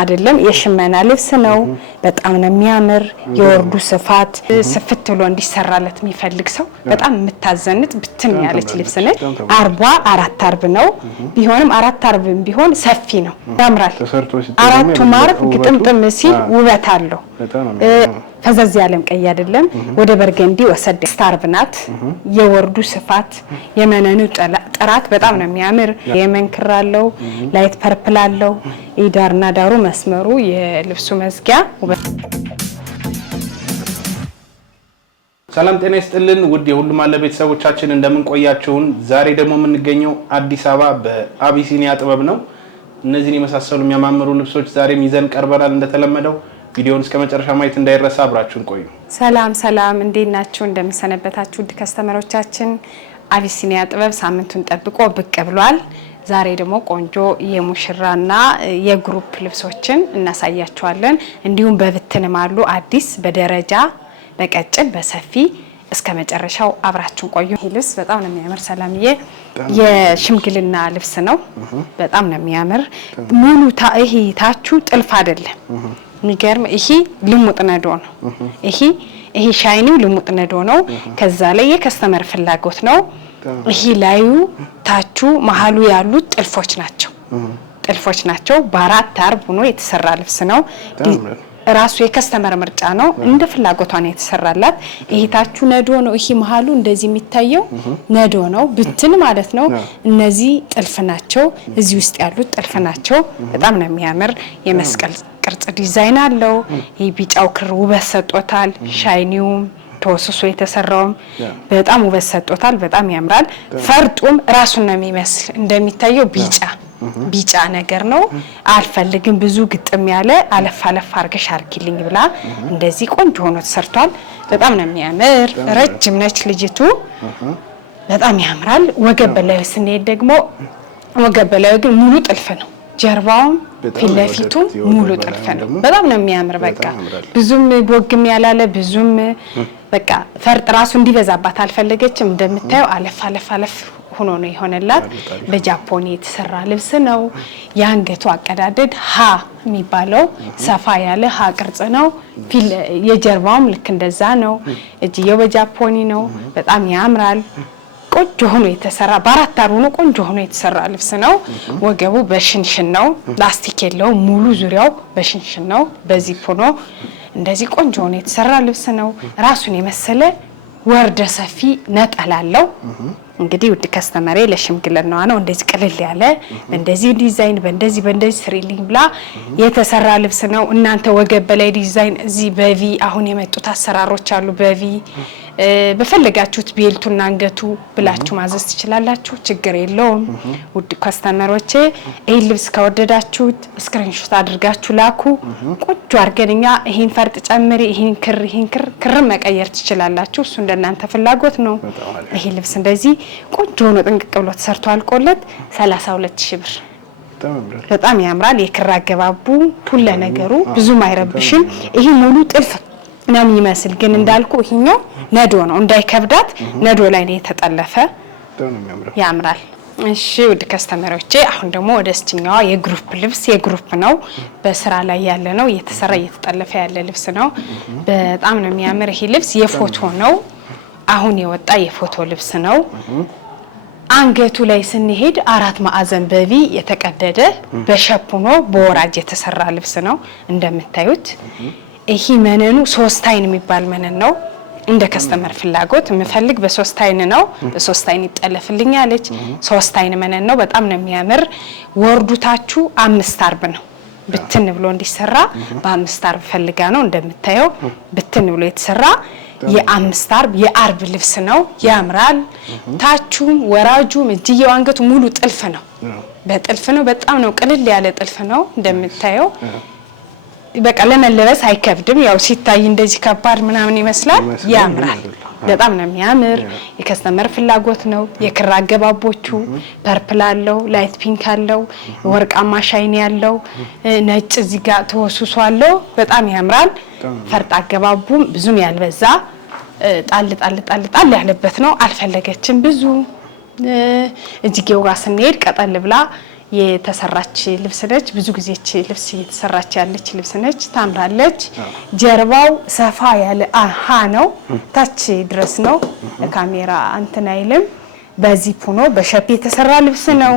አይደለም የሽመና ልብስ ነው በጣም ነው የሚያምር የወርዱ ስፋት ስፍት ብሎ እንዲሰራለት የሚፈልግ ሰው በጣም የምታዘንጥ ብትን ያለች ልብስ ነች አርቧ አራት አርብ ነው ቢሆንም አራት አርብም ቢሆን ሰፊ ነው ያምራል አራቱ ማርብ ግጥምጥም ሲል ውበት አለው ፈዘዝ ያለም ቀይ አይደለም ወደ በርገንዲ ወሰደ ስታርብ ናት የወርዱ ስፋት የመነኑ ጥራት በጣም ነው የሚያምር የመንክር አለው ላይት ፐርፕል አለው ኢዳርና ዳሩ መስመሩ የልብሱ መዝጊያ ሰላም ጤና ይስጥልን ውድ የሁሉም አለ ቤተሰቦቻችን እንደምን ቆያችሁን ዛሬ ደግሞ የምንገኘው አዲስ አበባ በአቢሲኒያ ጥበብ ነው እነዚህን የመሳሰሉ የሚያማምሩ ልብሶች ዛሬም ይዘን ቀርበናል እንደተለመደው ቪዲዮውን እስከ መጨረሻ ማየት እንዳይረሳ አብራችሁን ቆዩ ሰላም እንዴት ናችሁ እንደምሰነበታችሁ ውድ ከስተመሮቻችን አቢሲኒያ ጥበብ ሳምንቱን ጠብቆ ብቅ ብሏል ዛሬ ደግሞ ቆንጆ የሙሽራና የግሩፕ ልብሶችን እናሳያችኋለን እንዲሁም በብትንም አሉ አዲስ በደረጃ በቀጭን በሰፊ እስከ መጨረሻው አብራችሁን ቆዩ ይሄ ልብስ በጣም ነው የሚያምር ሰላምዬ የሽምግልና ልብስ ነው በጣም ነው የሚያምር ሙሉ ይሄ ታቹ ጥልፍ አይደለም የሚገርም ይሄ ልሙጥ ነዶ ነው ይሄ ሻይኒው ልሙጥ ነዶ ነው ከዛ ላይ የከስተመር ፍላጎት ነው ይሄ ላዩ ታቹ መሃሉ ያሉት ጥልፎች ናቸው በአራት አርብ ሆኖ የተሰራ ልብስ ነው ራሱ የከስተመር ምርጫ ነው እንደ ፍላጎቷ ነው የተሰራላት ይሄ ታቹ ነዶ ነው ይሄ መሃሉ እንደዚህ የሚታየው ነዶ ነው ብትን ማለት ነው እነዚህ ጥልፍ ናቸው እዚህ ውስጥ ያሉት ጥልፍ ናቸው በጣም ነው የሚያምር የመስቀል ቅርጽ ዲዛይን አለው ይሄ ቢጫው ክር ውበት ሰጥቶታል ሻይኒውም ተወስሶ የተሰራው በጣም ውበት ሰጥቶታል በጣም ያምራል ፈርጡም ራሱን ነው የሚመስል እንደሚታየው ቢጫ ነገር ነው አልፈልግም ብዙ ግጥም ያለ አለፍ አርገሽ አርጊልኝ ብላ እንደዚህ ቆንጆ ሆኖ ተሰርቷል በጣም ነው የሚያምር ረጅም ነች ልጅቱ በጣም ያምራል ወገብ በላይ ስንሄድ ደግሞ ወገብ በላይ ግን ሙሉ ጥልፍ ነው ጀርባውም ፊለፊቱ ሙሉ ጥልፍ ነው በጣም ነው የሚያምር በቃ ብዙም ቦግም ያላለ ብዙም በቃ ፈርጥ ራሱ እንዲበዛባት አልፈለገችም እንደምታየው አለፍ ሆኖ ነው የሆነላት በጃፖኒ የተሰራ ልብስ ነው ያንገቱ አቀዳደድ ሀ የሚባለው ሰፋ ያለ ሀ ቅርጽ ነው የጀርባውም ልክ እንደዛ ነው እጅየው በጃፖኒ ነው በጣም ያምራል ቆንጆ ሆኖ የተሰራ በአራት አር ሆኖ ቆንጆ ሆኖ የተሰራ ልብስ ነው ወገቡ በሽንሽን ነው ላስቲክ የለው ሙሉ ዙሪያው በሽንሽን ነው በዚህ ሆኖ እንደዚህ ቆንጆ ሆኖ የተሰራ ልብስ ነው ራሱን የመሰለ ወርደ ሰፊ ነጠላለው እንግዲህ ውድ ከስተመሬ ለሽምግልናዋ ነው እንደዚህ ቅልል ያለ እንደዚህ ዲዛይን በእንደዚህ ስሪሊንግ ብላ የተሰራ ልብስ ነው እናንተ ወገብ በላይ ዲዛይን እዚህ በቪ አሁን የመጡት አሰራሮች አሉ በቪ በፈለጋችሁት ቤልቱና አንገቱ ብላችሁ ማዘዝ ትችላላችሁ ችግር የለውም ውድ ከስተመሮቼ ይሄ ልብስ ከወደዳችሁት ስክሪንሾት አድርጋችሁ ላኩ ቆንጆ አርገንኛ ይሄን ፈርጥ ጨምሪ ይሄን ክር መቀየር ትችላላችሁ እሱ እንደናንተ ፍላጎት ነው ይሄ ልብስ እንደዚህ ቆንጆ ነው ጥንቅቅ ብሎ ተሰርቶ አልቆለት 32000 ብር በጣም ያምራል የክር አገባቡ ሁሉ ነገሩ ብዙም አይረብሽም ይሄ ሙሉ ጥልፍ ነው የሚመስል ግን እንዳልኩ ይሄኛው ነዶ ነው እንዳይከብዳት ነዶ ላይ ነው የተጠለፈ ያምራል እሺ ውድ ከስተመሮቼ አሁን ደግሞ ወደ እስቲኛዋ የግሩፕ ልብስ የግሩፕ ነው በስራ ላይ ያለ ነው የተሰራ የተጠለፈ ያለ ልብስ ነው በጣም ነው የሚያምር ይሄ ልብስ የፎቶ ነው አሁን የወጣ የፎቶ ልብስ ነው አንገቱ ላይ ስንሄድ አራት ማዕዘን በቪ የተቀደደ በሸፑኖ በወራጅ የተሰራ ልብስ ነው እንደምታዩት ይሄ መነኑ 3 አይን የሚባል መነን ነው እንደ ከስተመር ፍላጎት የምፈልግ በ3 አይን ነው በ3 አይን ይጠለፍልኛለች 3 አይን መነን ነው በጣም ነው የሚያምር ወርዱታቹ 5 አርብ ነው ብትን ብሎ እንዲሰራ በ5 አርብ ፈልጋ ነው እንደምታየው ብትን ብሎ የተሰራ የአምስት አርብ የአርብ ልብስ ነው ያምራል ታቹም ወራጁም እጅየው አንገቱ ሙሉ ጥልፍ ነው በጥልፍ ነው በጣም ነው ቅልል ያለ ጥልፍ ነው እንደምታየው በቃ ለመለበስ አይከብድም ያው ሲታይ እንደዚህ ከባድ ምናምን ይመስላል ያምራል በጣም ነው የሚያምር የከስተመር ፍላጎት ነው የክር አገባቦቹ ፐርፕል አለው ላይት ፒንክ አለው ወርቃማ ሻይኒ ያለው ነጭ እዚህ ጋር ተወስሶ አለው በጣም ያምራል ፈርጥ አገባቡም ብዙም ያልበዛ ጣል ያለበት ነው አልፈለገችም ብዙ እጅጌው ጋር ስንሄድ ቀጠል ብላ የተሰራች ልብስ ነች። ብዙ ጊዜ ልብስ እየተሰራች ያለች ልብስ ነች። ታምራለች። ጀርባው ሰፋ ያለ አሃ ነው፣ ታች ድረስ ነው። ካሜራ እንትን አይልም። በዚህ ሆኖ በሸፒ የተሰራ ልብስ ነው።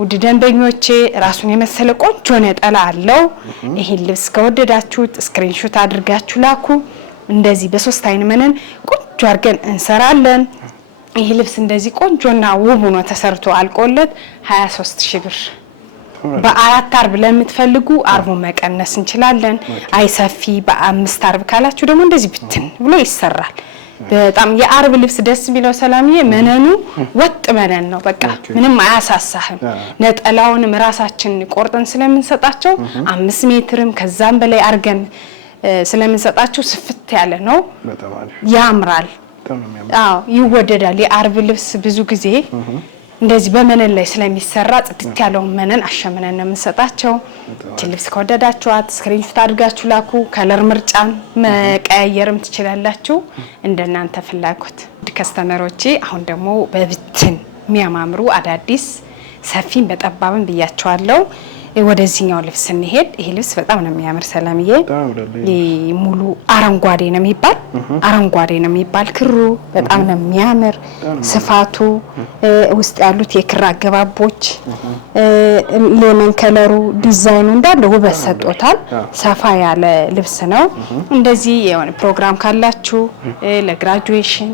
ውድ ደንበኞቼ ራሱን የመሰለ ቆንጆ ነጠላ አለው። ይሄን ልብስ ከወደዳችሁት ስክሪንሾት አድርጋችሁ ላኩ። እንደዚህ በሶስት አይን መነን ቆንጆ አድርገን እንሰራለን። ይሄ ልብስ እንደዚህ ቆንጆና ውብ ሆኖ ተሰርቶ አልቆለት 23000 ብር። በአራት አርብ ለምትፈልጉ አርቡ መቀነስ እንችላለን። አይሰፊ በአምስት አርብ ካላችሁ ደግሞ እንደዚህ ብትን ብሎ ይሰራል። በጣም የአርብ ልብስ ደስ የሚለው ሰላምዬ መነኑ ወጥ መነን ነው። በቃ ምንም አያሳሳህም። ነጠላውንም ራሳችን ቆርጠን ስለምንሰጣቸው 5 ሜትርም ከዛም በላይ አርገን ስለምንሰጣቸው ስፍት ያለ ነው። ያምራል። አዎ ይወደዳል። የአርብ ልብስ ብዙ ጊዜ እንደዚህ በመነን ላይ ስለሚሰራ ጽድት ያለው መነን አሸመነን ነው የምንሰጣቸው። ልብስ ከወደዳችኋት ስክሪንሾት አድርጋችሁ ላኩ። ከለር ምርጫን መቀያየርም ትችላላችሁ እንደናንተ ፍላጎት። ከስተመሮቼ አሁን ደግሞ በብትን የሚያማምሩ አዳዲስ ሰፊን በጠባብን ብያቸዋለሁ። ወደዚህኛው ልብስ እንሄድ። ይሄ ልብስ በጣም ነው የሚያምር ሰላምዬ። ሙሉ አረንጓዴ ነው የሚባል አረንጓዴ ነው የሚባል ክሩ በጣም ነው የሚያምር። ስፋቱ ውስጥ ያሉት የክር አገባቦች ሌመን ከለሩ ዲዛይኑ እንዳለ ውበት ሰጥቶታል። ሰፋ ያለ ልብስ ነው። እንደዚህ የሆነ ፕሮግራም ካላችሁ ለግራጁዌሽን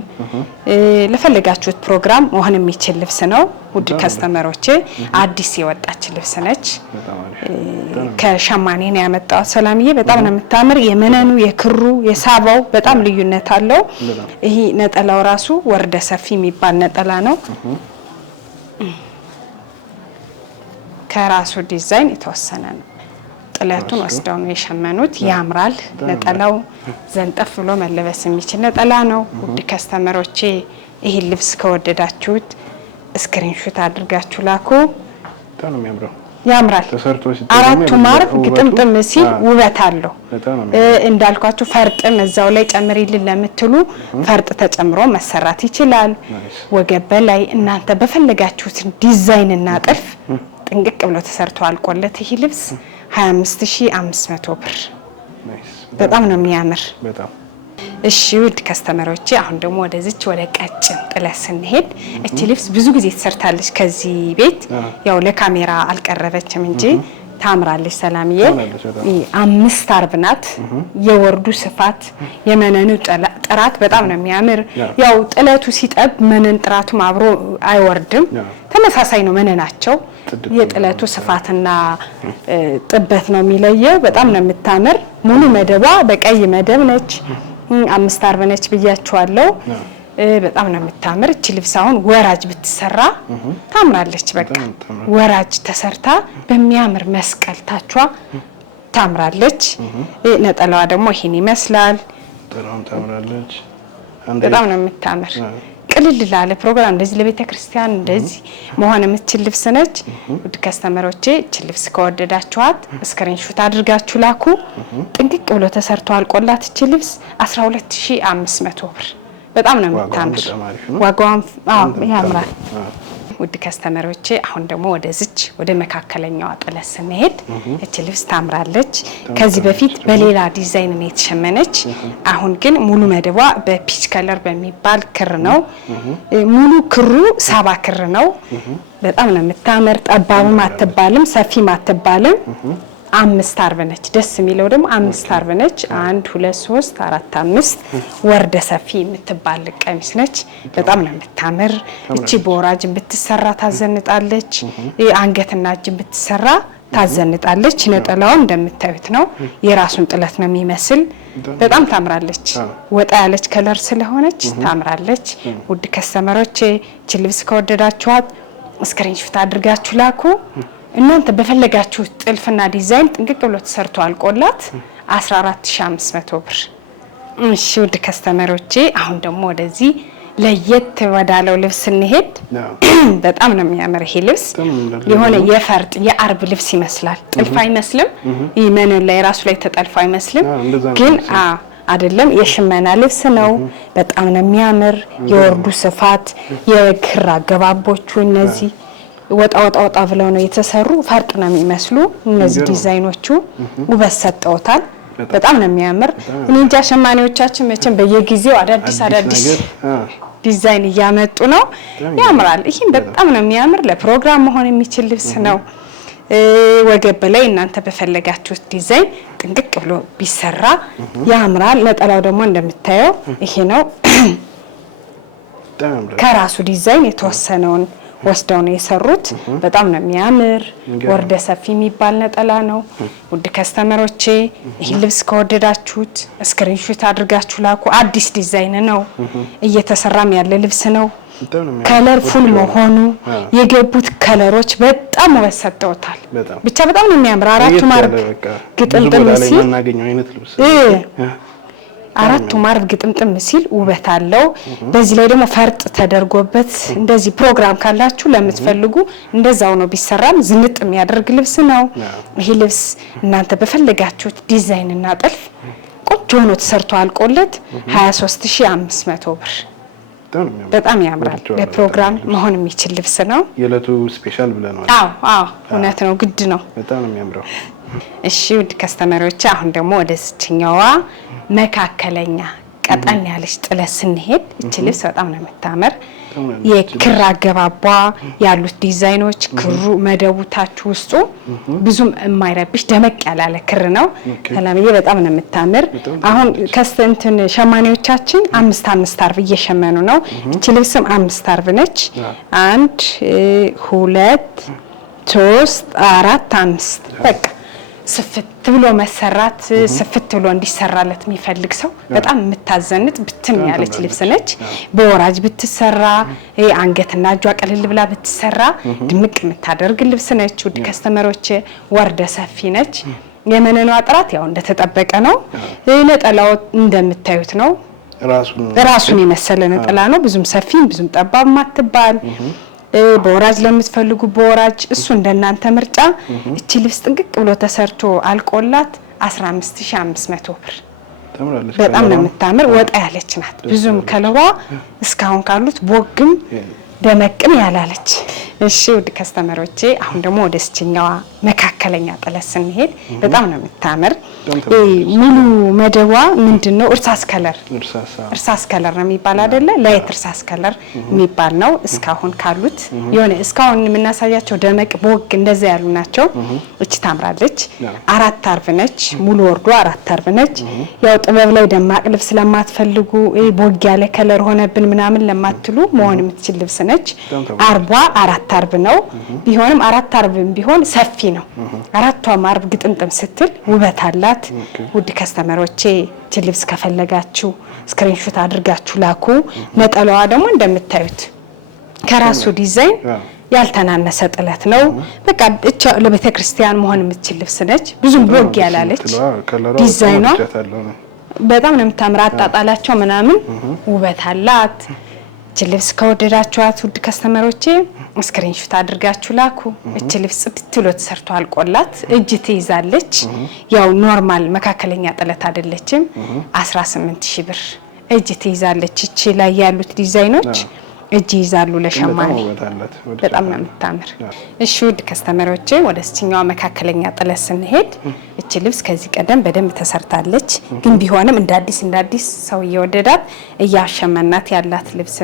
ለፈለጋችሁት ፕሮግራም መሆን የሚችል ልብስ ነው። ውድ ከስተመሮቼ አዲስ የወጣች ልብስ ነች። ከሸማኔ ነው ያመጣው ሰላምዬ። በጣም ነው የምታምር። የመነኑ የክሩ የሳባው በጣም ልዩነት አለው። ይሄ ነጠላው ራሱ ወርደ ሰፊ የሚባል ነጠላ ነው። ከራሱ ዲዛይን የተወሰነ ነው። ጥለቱን ወስደው ነው የሸመኑት። ያምራል። ነጠላው ዘንጠፍ ብሎ መለበስ የሚችል ነጠላ ነው። ውድ ከስተመሮቼ ይሄ ልብስ ከወደዳችሁት ስክሪንሾት አድርጋችሁ ላኩ። በጣም ነው የሚያምረው። ያምራል። አራቱ ማርክ ግጥምጥም ሲል ውበት አለው። እንዳልኳችሁ ፈርጥም እዛው ላይ ጨምሪልን ለምትሉ ፈርጥ ተጨምሮ መሰራት ይችላል። ወገብ ላይ እናንተ በፈለጋችሁት ዲዛይን እና ጥልፍ ጥንቅቅ ብሎ ተሰርቶ አልቆለት ይሄ ልብስ 25500 ብር። በጣም ነው የሚያምር። እሺ ውድ ከስተመሮቼ አሁን ደግሞ ወደዚች ወደ ቀጭን ጥለት ስንሄድ እቺ ልብስ ብዙ ጊዜ ተሰርታለች ከዚህ ቤት። ያው ለካሜራ አልቀረበችም እንጂ ታምራለች ሰላምዬ። 5 አርብ ናት። የወርዱ ስፋት የመነኑ ጥራት በጣም ነው የሚያምር። ያው ጥለቱ ሲጠብ መነን ጥራቱም አብሮ አይወርድም። ተመሳሳይ ነው መነናቸው። የጥለቱ ስፋትና ጥበት ነው የሚለየው። በጣም ነው የምታምር። ሙሉ መደቧ በቀይ መደብ ነች። 5 አርብ ነች ብያችኋለሁ። በጣም ነው የምታምር። እቺ ልብስ አሁን ወራጅ ብትሰራ ታምራለች። በቃ ወራጅ ተሰርታ በሚያምር መስቀል ታቿ ታምራለች። ነጠላዋ ደግሞ ይሄን ይመስላል። ታምራለች። በጣም ነው የምታምር። ቅልል ላለ ፕሮግራም እንደዚህ ለቤተ ክርስቲያን እንደዚህ መሆን የምትችል ልብስ ነች። ውድ ከስተመሮቼ እቺ ልብስ ከወደዳችኋት ስክሪንሾት አድርጋችሁ ላኩ። ጥንቅቅ ብሎ ተሰርቶ አልቆላት እቺ ልብስ 12500 ብር። በጣም ነው የምታምር። ዋጋዋም ያምራል። ውድ ከስተመሮቼ አሁን ደግሞ ወደዚች ወደ መካከለኛው ጥለት ስንሄድ እቺ ልብስ ታምራለች። ከዚህ በፊት በሌላ ዲዛይን ነው የተሸመነች። አሁን ግን ሙሉ መደቧ በፒች ከለር በሚባል ክር ነው። ሙሉ ክሩ ሳባ ክር ነው። በጣም ነው የምታምር። ጠባብም አትባልም፣ ሰፊም አትባልም። 5 አርብ ነች። ደስ የሚለው ደግሞ 5 አርብ ነች። 1 2 3 4 5 ወርደ ሰፊ የምትባል ቀሚስ ነች። በጣም ነው የምታምር። እቺ በወራጅ ብትሰራ ታዘንጣለች። አንገትና እጅ ብትሰራ ታዘንጣለች። ነጠላው እንደምታዩት ነው። የራሱን ጥለት ነው የሚመስል። በጣም ታምራለች። ወጣ ያለች ከለር ስለሆነች ታምራለች። ውድ ከስተመሮቼ እቺ ልብስ ከወደዳችኋት ስክሪንሾት አድርጋችሁ ላኩ። እናንተ በፈለጋችሁ ጥልፍና ዲዛይን ጥንቅቅ ብሎ ተሰርቶ አልቆላት 14500 ብር። እሺ ውድ ከስተመሮቼ አሁን ደግሞ ወደዚህ ለየት ወዳለው ልብስ እንሄድ። በጣም ነው የሚያምር ይሄ ልብስ። የሆነ የፈርጥ የአርብ ልብስ ይመስላል። ጥልፍ አይመስልም። ይሄ መነን ላይ ራሱ ላይ ተጠልፎ አይመስልም። ግን አይደለም የሽመና ልብስ ነው። በጣም ነው የሚያምር። የወርዱ ስፋት የክር አገባቦቹ እነዚህ ወጣ ብለው ነው የተሰሩ ፈርጥ ነው የሚመስሉ እነዚህ ዲዛይኖቹ ውበት ሰጠውታል በጣም ነው የሚያምር እኔ እንጃ ሸማኔዎቻችን መቼም በየጊዜው አዳዲስ ዲዛይን እያመጡ ነው ያምራል ይሄን በጣም ነው የሚያምር ለፕሮግራም መሆን የሚችል ልብስ ነው ወገብ ላይ እናንተ በፈለጋችሁት ዲዛይን ጥንቅቅ ብሎ ቢሰራ ያምራል ነጠላው ደግሞ እንደምታየው ይሄ ነው ከራሱ ዲዛይን የተወሰነውን ወስደው ነው የሰሩት በጣም ነው የሚያምር ወርደ ሰፊ የሚባል ነጠላ ነው ውድ ከስተመሮቼ ይሄ ልብስ ከወደዳችሁት ስክሪንሾት አድርጋችሁ ላኩ አዲስ ዲዛይን ነው እየተሰራም ያለ ልብስ ነው ከለር ፉል መሆኑ የገቡት ከለሮች በጣም ወሰጠውታል ብቻ በጣም ነው የሚያምር አራቱ ማርብ ግጥምጥም ሲል አራቱ ማርብ ግጥምጥም ሲል ውበት አለው በዚህ ላይ ደግሞ ፈርጥ ተደርጎበት እንደዚህ ፕሮግራም ካላችሁ ለምትፈልጉ እንደዛው ነው ቢሰራም ዝንጥ የሚያደርግ ልብስ ነው ይሄ ልብስ እናንተ በፈለጋችሁት ዲዛይን እና ጥልፍ ቆንጆ ሆኖ ተሰርቶ አልቆለት 23500 ብር በጣም ያምራል ለፕሮግራም መሆን የሚችል ልብስ ነው የለቱ ስፔሻል ብለናል አዎ እውነት ነው ግድ ነው በጣም ነው የሚያምረው እሺ ውድ ከስተመሮች አሁን ደግሞ ወደዚህኛዋ መካከለኛ ቀጠን ያለች ጥለት ስንሄድ እቺ ልብስ በጣም ነው የምታምር የክር አገባቧ ያሉት ዲዛይኖች ክሩ መደቡታቹ ውስጡ ብዙም የማይረብሽ ደመቅ ያላለ ክር ነው ሰላምዬ በጣም ነው የምታምር አሁን ከስተንትን ሸማኔዎቻችን 5 አርብ እየሸመኑ ነው እቺ ልብስም 5 አርብ ነች 1 2 3 4 5 በቃ ስፍት ብሎ መሰራት ስፍት ብሎ እንዲሰራለት የሚፈልግ ሰው በጣም የምታዘንጥ ብትን ያለች ልብስ ነች በወራጅ ብትሰራ አንገትና እጇ ቀልል ብላ ብትሰራ ድምቅ የምታደርግ ልብስ ነች ውድ ከስተመሮች ወርደ ሰፊ ነች የመነኗ ጥራት ያው እንደተጠበቀ ነው ነጠላው እንደምታዩት ነው ራሱን የመሰለ ነጠላ ነው ብዙም ሰፊ ብዙም ጠባብ ማትባል በወራጅ ለምትፈልጉ በወራጅ እሱ እንደናንተ ምርጫ እቺ ልብስ ጥንቅቅ ብሎ ተሰርቶ አልቆላት 15500 ብር በጣም ነው የምታምር ወጣ ያለች ናት ብዙም ከለሯ እስካሁን ካሉት ቦግም ደመቅም ያላለች እሺ ውድ ከስተመሮቼ አሁን ደግሞ ወደስችኛዋ መካከለኛ ጥለት ስንሄድ በጣም ነው የምታምር ሙሉ መደቧ ምንድነው እርሳስ ከለር ነው የሚባል አይደለ ላይት እርሳስ ከለር የሚባል ነው እስካሁን ካሉት የሆነ እስካሁን የምናሳያቸው ደመቅ ቦግ እንደዛ ያሉ ናቸው እቺ ታምራለች አራት አርብ ነች ሙሉ ወርዶ አራት አርብ ነች ያው ጥበብ ላይ ደማቅ ልብስ ለማትፈልጉ ቦግ ያለ ከለር ሆነብን ምናምን ለማትሉ መሆን የምትችል ልብስ ነች አርቧ አራት አርብ ነው ቢሆንም አራት አርብም ቢሆን ሰፊ ነው አራቷ ማርብ ግጥምጥም ስትል ውበት አላት ውድ ከስተመሮቼ ልብስ ከፈለጋችሁ ስክሪንሾት አድርጋችሁ ላኩ ነጠላዋ ደግሞ እንደምታዩት ከራሱ ዲዛይን ያልተናነሰ ጥለት ነው በቃ እቻ ለቤተ ክርስቲያን መሆን የምትችል ልብስ ነች ብዙም ቦግ ያላለች ዲዛይኗ በጣም ነው የምታምር አጣጣላቸው ምናምን ውበት አላት ልብስ ከወደዳችኋት ውድ ከስተመሮቼ ስክሪንሾት አድርጋችሁ ላኩ እቺ ልብስ ብትሎ ተሰርቶ አልቆላት እጅ ትይዛለች ያው ኖርማል መካከለኛ ጥለት አይደለችም 18000 ብር እጅ ትይዛለች እቺ ላይ ያሉት ዲዛይኖች እጅ ይዛሉ ለሸማኔ በጣም ነው የምታምር እሺ ውድ ከስተመሮቼ ወደስችኛው መካከለኛ ጥለት ስንሄድ እቺ ልብስ ከዚህ ቀደም በደንብ ተሰርታለች ግን ቢሆንም እንዳዲስ ሰው እየወደዳት እያሸመናት ያላት ልብስ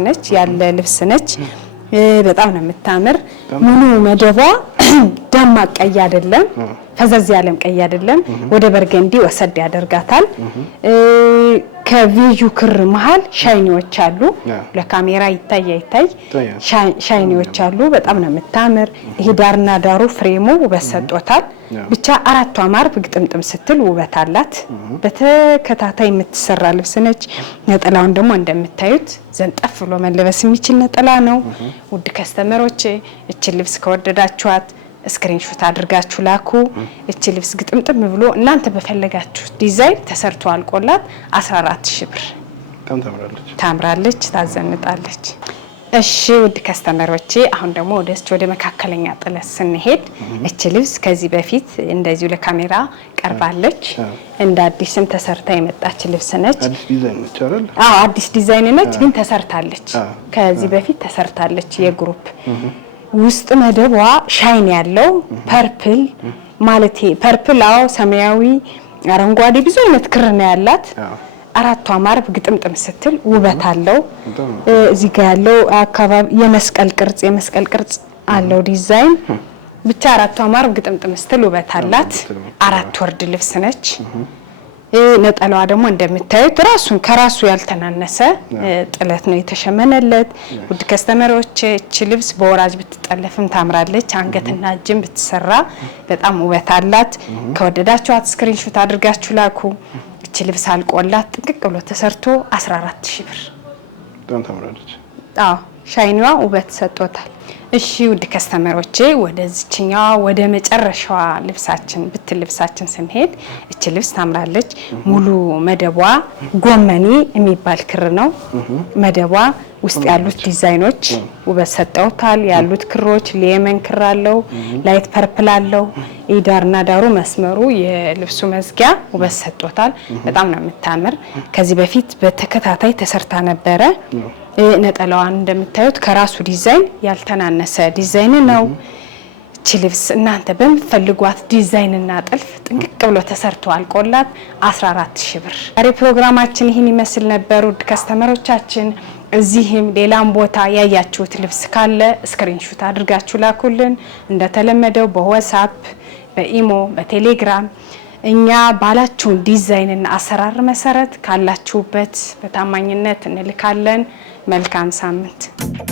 ነች በጣም ነው የምታምር ሙሉ መደቧ ደማቅ ቀይ አይደለም ፈዘዝ ያለም ቀይ አይደለም ወደ በርገንዲ ወሰድ ያደርጋታል ከቪጁ ክር መሃል ሻይኒዎች አሉ ለካሜራ ይታይ ሻይኒዎች አሉ በጣም ነው የምታምር ይሄ ዳርና ዳሩ ፍሬሙ ውበት ሰጥቶታል ብቻ አራቷ ማርብ ግጥምጥም ስትል ውበት አላት በተከታታይ የምትሰራ ልብስ ነች ነጠላውን ደግሞ እንደምታዩት ዘንጠፍ ብሎ መለበስ የሚችል ነጠላ ነው ውድ ከስተመሮቼ እቺ ልብስ ከወደዳችኋት ስክሪንሾት አድርጋችሁ ላኩ እቺ ልብስ ግጥምጥም ብሎ እናንተ በፈለጋችሁ ዲዛይን ተሰርቶ አልቆላት 14000 ብር ታምራለች ታዘንጣለች እሺ ውድ ከስተመሮቼ አሁን ደግሞ ወደ መካከለኛ ጥለት ስንሄድ እቺ ልብስ ከዚህ በፊት እንደዚሁ ለካሜራ ቀርባለች እንደ አዲስም ተሰርታ የመጣች ልብስ ነች አዲስ ዲዛይን ነች ግን ተሰርታለች ከዚህ በፊት ተሰርታለች የግሩፕ ውስጥ መደቧ ሻይን ያለው ፐርፕል ማለት ፐርፕል ሰማያዊ አረንጓዴ ብዙ አይነት ክር ነው ያላት። አራቷ ማርብ ግጥምጥም ስትል ውበት አለው። እዚህ ጋር ያለው አካባቢ የመስቀል ቅርጽ አለው ዲዛይን። ብቻ አራቷ ማርብ ግጥምጥም ስትል ውበት አላት። 4 ወርድ ልብስ ነች። ነጠላዋ ደግሞ እንደምታዩት ከራሱ ያልተናነሰ ጥለት ነው የተሸመነለት። ውድ ከስተመሮች እቺ ልብስ በወራጅ ብትጠለፍም ታምራለች። አንገትና እጅም ብትሰራ በጣም ውበት አላት። ከወደዳችኋት ስክሪንሾት አድርጋችሁ ላኩ። እቺ ልብስ አልቆላት ጥንቅቅ ብሎ ተሰርቶ 14000 ብር። በጣም ታምራለች። ሻይኒዋ ውበት ሰጥቶታል። እሺ ውድ ከስተመሮቼ ወደዚህኛዋ ወደ መጨረሻዋ ልብሳችን ስንሄድ እቺ ልብስ ታምራለች። ሙሉ መደቧ ጎመኔ የሚባል ክር ነው። መደቧ ውስጥ ያሉት ዲዛይኖች ውበት ሰጥተውታል። ያሉት ክሮች ሌመን ክር አለው፣ ላይት ፐርፕል አለው። ዳርና ዳሩ መስመሩ የልብሱ መዝጊያ ውበት ሰጥቶታል። በጣም ነው የምታምር። ከዚህ በፊት በተከታታይ ተሰርታ ነበረ። ነጠላዋን እንደምታዩት ከራሱ ዲዛይን ያልተናነሰ ዲዛይን ነው። እቺ ልብስ እናንተ በምትፈልጓት ዲዛይንና ጥልፍ ጥንቅቅ ብሎ ተሰርቶ አልቆላት 14000 ብር። ዛሬ ፕሮግራማችን ይህን ይመስል ነበር። ውድ ከስተመሮቻችን እዚህም ሌላም ቦታ ያያችሁት ልብስ ካለ ስክሪንሾት አድርጋችሁ ላኩልን። እንደተለመደው በዋትስአፕ፣ በኢሞ፣ በቴሌግራም እኛ ባላችሁን ዲዛይንና አሰራር መሰረት ካላችሁበት በታማኝነት እንልካለን። መልካም ሳምንት።